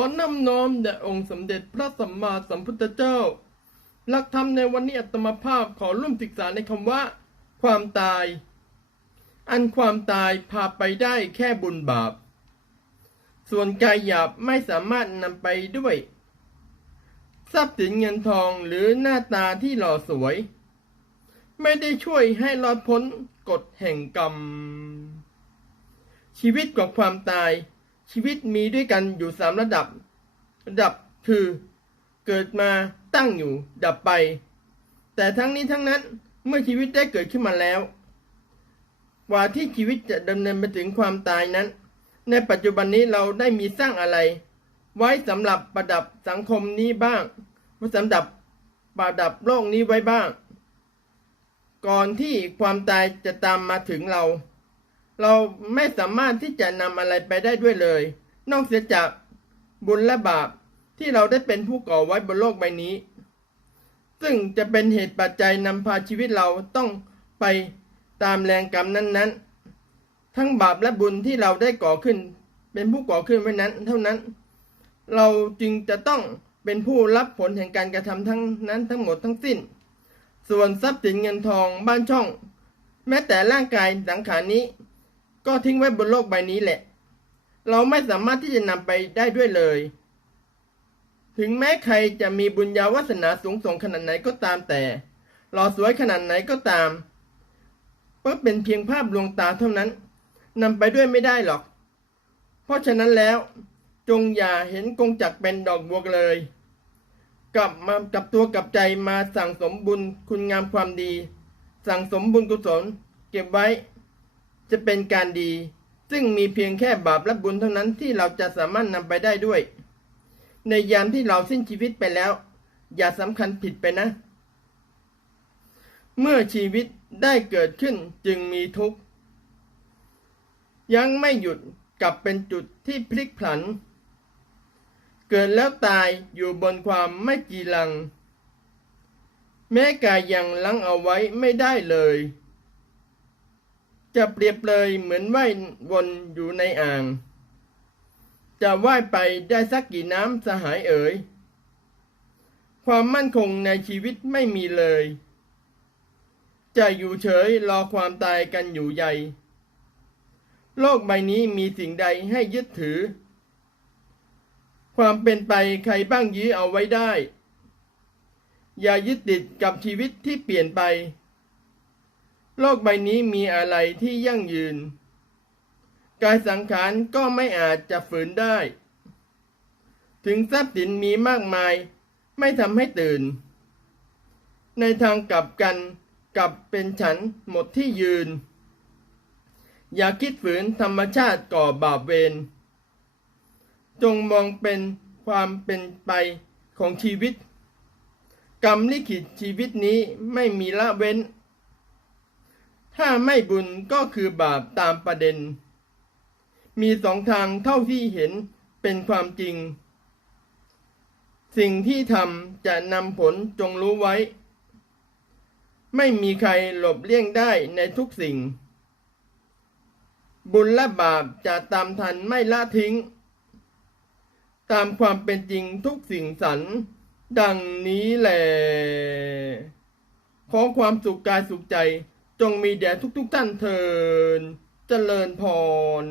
อนำน้อมแด่องค์สมเด็จพระสัมมาสัมพุทธเจ้า หลักธรรมในวันนี้อัตมภาพขอร่วมศึกษาในคำว่า ความตาย อันความตายพาไปได้แค่บุญบาป ส่วนกายหยาบไม่สามารถนำไปด้วย ทรัพย์สินเงินทองหรือหน้าตาที่หล่อสวย ไม่ได้ช่วยให้รอดพ้นกฎแห่งกรรม ชีวิตกับความตาย ชีวิตมีด้วยกันอยู่สามระดับ ระดับคือเกิดมาตั้งอยู่ดับไป แต่ทั้งนี้ทั้งนั้นเมื่อชีวิตได้เกิดขึ้นมาแล้วกว่าที่ชีวิตจะดำเนินไปถึงความตายนั้น ในปัจจุบันนี้เราได้มีสร้างอะไร ไว้สำหรับประดับสังคมนี้บ้างไว้สำหรับประดับโลกนี้ไว้บ้าง ก่อนที่ความตายจะตามมาถึงเรา เราไม่สามารถที่จะนำอะไรไปได้ด้วยเลย นอกเสียจากบุญและบาปที่เราได้เป็นผู้ก่อไว้บนโลกใบนี้ ซึ่งจะเป็นเหตุปัจจัยนำพาชีวิตเราต้องไปตามแรงกรรมนั้นๆ ทั้งบาปและบุญที่เราได้ก่อขึ้น เป็นผู้ก่อขึ้นไว้นั้น เท่านั้น เราจึงจะต้องเป็นผู้รับผลแห่งการกระทำทั้งนั้นทั้งหมดทั้งสิ้น ส่วนทรัพย์สินเงินทองบ้านช่อง แม้แต่ร่างกายสังขารนี้ ก็ทิ้งไว้บนโลกใบนี้แหละ เราไม่สามารถที่จะนำไปได้ด้วยเลย ถึงแม้ใครจะมีบุญญาวาสนาสูงส่งขนาดไหนก็ตามแต่หล่อสวยขนาดไหนก็ตามก็เป็นเพียงภาพลวงตาเท่านั้นนำไปด้วยไม่ได้หรอก เพราะฉะนั้นแล้วจงอย่าเห็นกงจักเป็นดอกบัวเลย กลับมากับตัวกับใจมาสั่งสมบุญคุณงามความดี สั่งสมบุญกุศล เก็บไว้ จะเป็นการดี ซึ่งมีเพียงแค่บาปและบุญเท่านั้นที่เราจะสามารถนำไปได้ด้วย ในยามที่เราสิ้นชีวิตไปแล้ว อย่าสำคัญผิดไปนะ เมื่อชีวิตได้เกิดขึ้นจึงมีทุกข์ ยังไม่หยุดกลับเป็นจุดที่พลิกผัน เกิดแล้วตายอยู่บนความไม่จีรัง แม้กายยังลังเอาไว้ไม่ได้เลย จะเปรียบเลยเหมือนว่ายวนอยู่ในอ่าง จะว่ายไปได้สักกี่น้ำสหายเอ๋ย ความมั่นคงในชีวิตไม่มีเลย จะอยู่เฉยรอความตายกันอยู่ใหญ่ โลกใบนี้มีสิ่งใดให้ยึดถือ ความเป็นไปใครบ้างยื้อเอาไว้ได้ อย่ายึดติดกับชีวิตที่เปลี่ยนไป โลกใบนี้มีอะไรที่ยั่งยืน กายสังขารก็ไม่อาจจะฝืนได้ ถึงทรัพย์สินมีมากมาย ไม่ทำให้ตื่น ในทางกลับกันกลับเป็นฉันหมดที่ยืน อย่าคิดฝืนธรรมชาติก่อบาปเวรจงมองเป็นความเป็นไปของชีวิต กรรมลิขิตชีวิตนี้ไม่มีละเว้น ถ้าไม่บุญก็คือบาปตามประเด็น มีสองทางเท่าที่เห็นเป็นความจริง สิ่งที่ทำจะนำผลจงรู้ไว้ ไม่มีใครหลบเลี่ยงได้ในทุกสิ่ง บุญและบาปจะตามทันไม่ละทิ้ง ตามความเป็นจริงทุกสิ่งสรรดังนี้แหละขอความสุขกายสุขใจ จงมีแด่ทุกๆท่านเทินเจริญพร